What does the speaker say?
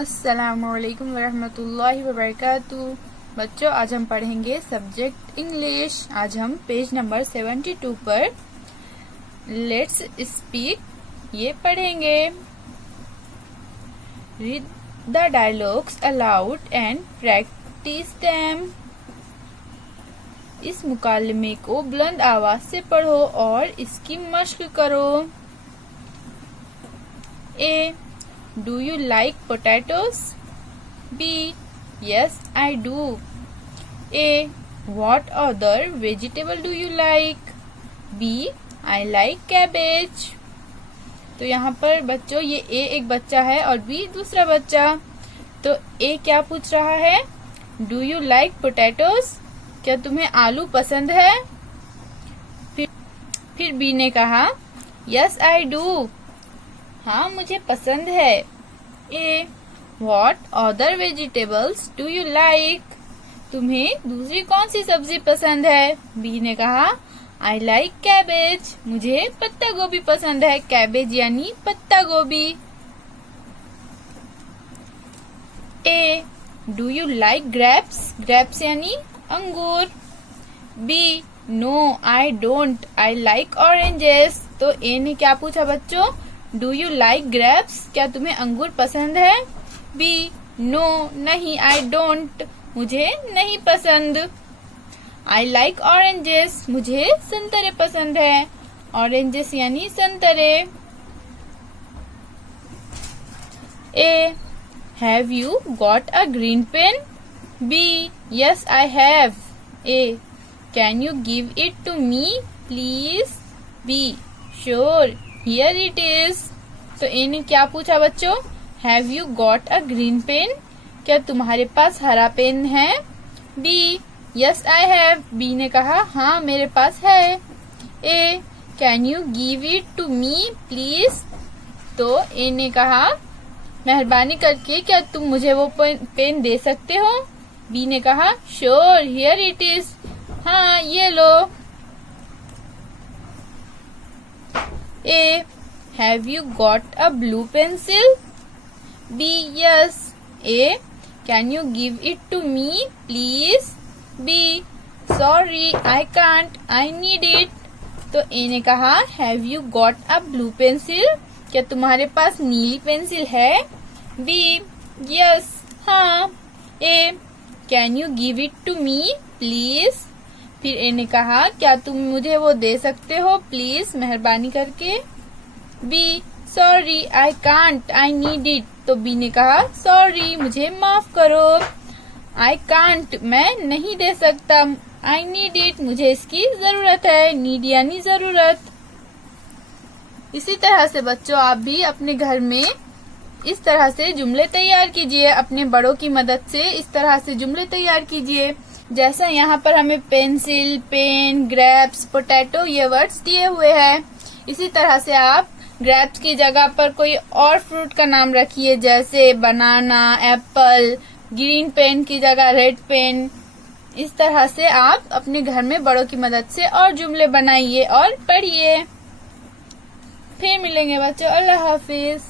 अस्सलामुअलैकुम वरहमतुल्लाहि वबरकातुहू। बच्चों, आज हम पढ़ेंगे सब्जेक्ट इंग्लिश। आज हम पेज नंबर 72 पर लेट्स स्पीक ये पढ़ेंगे। Read the dialogues allowed and practice them. इस मुकालमे को बुलंद आवाज से पढ़ो और इसकी मश्क करो। ए, Do you like potatoes? B, Yes, I do. A, What other vegetable do you like? B, I like cabbage. तो यहाँ पर बच्चों ये A एक बच्चा है और B दूसरा बच्चा। तो A क्या पूछ रहा है? Do you like potatoes? क्या तुम्हें आलू पसंद है? फिर B ने कहा Yes, I do. हाँ, मुझे पसंद है। ए, What other vegetables do you like? तुम्हें दूसरी कौन सी सब्जी पसंद है? बी ने कहा I like cabbage. मुझे पत्ता गोभी पसंद है। कैबेज यानी पत्ता गोभी। ए, Do you like grapes? grapes यानी अंगूर। B, No, I don't. I like oranges. तो ए ने क्या पूछा बच्चों? Do you like grapes? क्या तुम्हें अंगूर पसंद है? बी, नो, नहीं, आई डोंट, मुझे नहीं पसंद। आई लाइक ऑरेंजेस, मुझे संतरे पसंद है। ऑरेंजेस यानी संतरे। A, have you got a green pen? B, yes I have. A, can you give it to me please? B, sure, here it is. तो ए ने क्या पूछा बच्चों? Have you got a green pen? क्या तुम्हारे पास हरा pen है? B, yes I have. B ने कहा हाँ, मेरे पास है। A, can you give it to me please? तो ए ने कहा मेहरबानी करके क्या तुम मुझे वो पेन दे सकते हो? बी ने कहा श्योर, हियर इट इज। हाँ, ये लो। A, have you got a blue pencil? B, yes. A, can you give it to me, please? B, sorry, I can't. I need it. तो A ने कहा have you got a blue pencil? क्या तुम्हारे पास नीली pencil है? B, yes. हाँ। A, can you give it to me, please? फिर ए ने कहा क्या तुम मुझे वो दे सकते हो प्लीज, मेहरबानी करके? B, sorry, I can't, I need it. तो बी ने कहा सॉरी, मुझे माफ करो। आई कांट, मैं नहीं दे सकता। आई नीड इट, मुझे इसकी जरूरत है। नीड यानी जरूरत। इसी तरह से बच्चों आप भी अपने घर में इस तरह से जुमले तैयार कीजिए। अपने बड़ों की मदद से इस तरह से जुमले तैयार कीजिए। जैसा यहाँ पर हमें पेंसिल, पेन, ग्रेप्स, पोटैटो ये वर्ड्स दिए हुए हैं। इसी तरह से आप ग्रेप्स की जगह पर कोई और फ्रूट का नाम रखिए, जैसे बनाना, एप्पल। ग्रीन पेन की जगह रेड पेन। इस तरह से आप अपने घर में बड़ों की मदद से और जुमले बनाइए और पढ़िए। फिर मिलेंगे बच्चों। अल्लाह हाफिज।